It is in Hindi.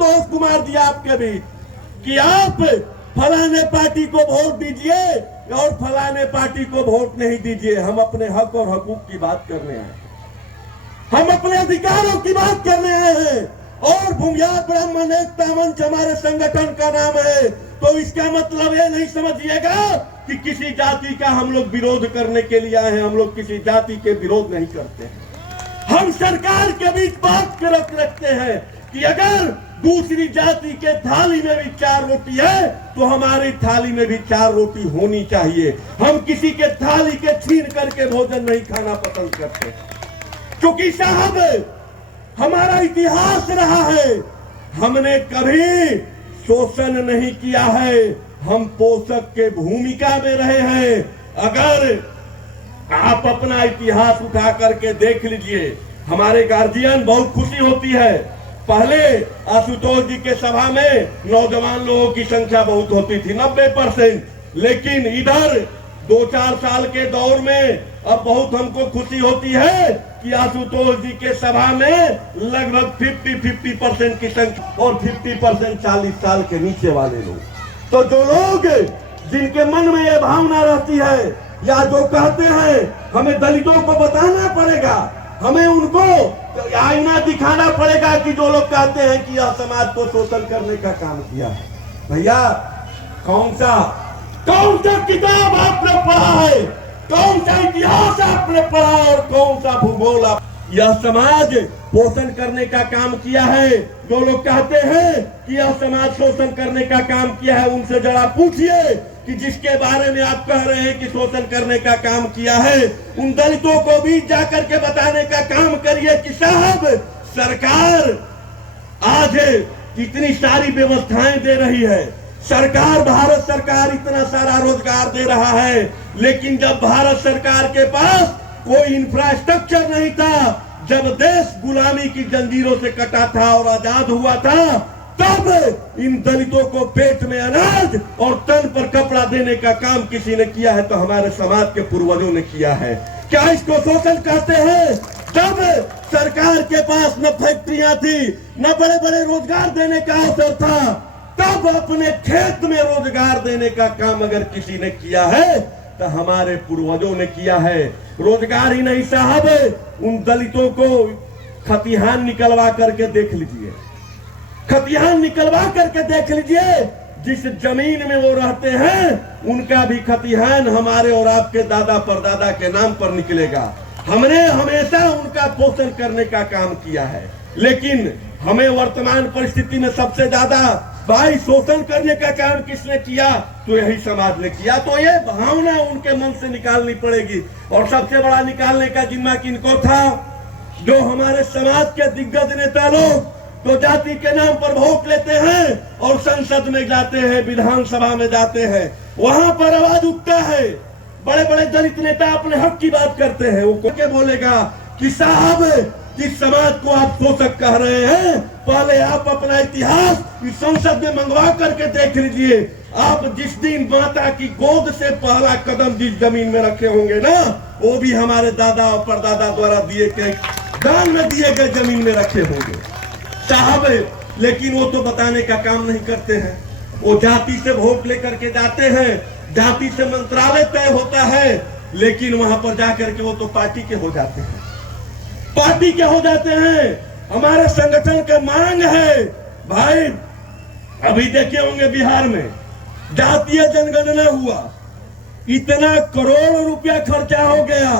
आशुतोष कुमार जी आपके बीच कि आप फलाने पार्टी को वोट दीजिए और फलाने पार्टी को वोट नहीं दीजिए। हम अपने हक और हकूक की बात करने आए हैं, हम अपने अधिकारों की बात करने आए हैं। और भूमिहार ब्राह्मण एकता मंच हमारे संगठन का नाम है। तो इसका मतलब ये नहीं समझिएगा कि किसी जाति का हम लोग विरोध करने के लिए आए हैं। हम लोग किसी जाति के विरोध नहीं करते हैं। हम सरकार के बीच बात के रखते हैं कि अगर दूसरी जाति के थाली में भी 4 रोटी है तो हमारी थाली में भी 4 रोटी होनी चाहिए। हम किसी के थाली के छीन करके भोजन नहीं खाना पसंद करते, क्योंकि साहब हमारा इतिहास रहा है, हमने कभी शोषण नहीं किया है, हम पोषक के भूमिका में रहे हैं। अगर आप अपना इतिहास उठा करके देख लीजिए, हमारे गार्जियन बहुत खुशी होती है। पहले आशुतोष जी के सभा में नौजवान लोगों की संख्या बहुत होती थी, 90%। लेकिन इधर 2-4 साल के दौर में अब बहुत हमको खुशी होती है कि आशुतोष जी के सभा में लगभग 50% की संख्या और 50% 40 साल के नीचे वाले लोग। तो जो लोग जिनके मन में ये भावना रहती है या जो कहते हैं हमें दलितों को बताना पड़ेगा, हमें उनको आईना दिखाना पड़ेगा कि जो लोग कहते हैं कि यह समाज को शोषण करने का काम किया है। भैया कौन सा किताब आपने पढ़ा है, कौन सा इतिहास आपने पढ़ा और कौन सा भूगोल? यह समाज पोषण करने का काम किया है। जो लोग कहते हैं कि यह समाज शोषण करने का काम किया है, उनसे जरा पूछिए कि जिसके बारे में आप कह रहे हैं कि शोषण करने का काम किया है, उन दलितों को भी जाकर के बताने का काम करिए कि साहब सरकार आज इतनी सारी व्यवस्थाएं दे रही है, सरकार भारत सरकार इतना सारा रोजगार दे रहा है, लेकिन जब भारत सरकार के पास कोई इंफ्रास्ट्रक्चर नहीं था, जब देश गुलामी की जंजीरों से कटा था और आजाद हुआ था, तब इन दलितों को पेट में अनाज और तन पर कपड़ा देने का काम किसी ने किया है तो हमारे समाज के पूर्वजों ने किया है। क्या इसको शोषण कहते हैं? जब सरकार के पास न फैक्ट्रियां थी, न बड़े बड़े रोजगार देने का अवसर था, तब अपने खेत में रोजगार देने का काम अगर किसी ने किया है तो हमारे पूर्वजों ने किया है। रोजगार ही नहीं साहब, उन दलितों को खतिहान निकलवा करके देख लीजिए, खतिहान निकलवा करके देख लीजिए। जिस जमीन में वो रहते हैं उनका भी खतिहान हमारे और आपके दादा परदादा के नाम पर निकलेगा। हमने हमेशा उनका पोषण करने का काम किया है, लेकिन हमें वर्तमान परिस्थिति में सबसे ज्यादा भाई शोषण करने का काम किसने किया? तो यही समाज ने किया। तो ये भावना उनके मन से निकालनी पड़ेगी। और सबसे बड़ा निकालने का जिम्मा किनको था? जो हमारे समाज के दिग्गज नेता लोग तो जाति के नाम पर वोट लेते हैं और संसद में जाते हैं, विधानसभा में जाते हैं, वहां पर आवाज उठता है। बड़े बड़े दलित नेता अपने हक की बात करते हैं, वो क्या बोलेगा कि साहब जिस समाज को आप शोषक कह रहे हैं, पहले आप अपना इतिहास इस संसद में मंगवा करके देख लीजिए। आप जिस दिन माता की गोद से पहला कदम जिस जमीन में रखे होंगे ना, वो भी हमारे दादा और परदादा द्वारा दिए गए दान में दिए गए जमीन में रखे होंगे साहब। लेकिन वो तो बताने का काम नहीं करते हैं। वो जाति से वोट लेकर के जाते हैं, जाति से मंत्रालय तय होता है, लेकिन वहां पर जाकर के वो तो पार्टी के हो जाते हैं, पार्टी के हो जाते हैं। हमारे संगठन का मांग है भाई, अभी देखे होंगे बिहार में जातीय जनगणना हुआ, इतना करोड़ रुपया खर्चा हो गया,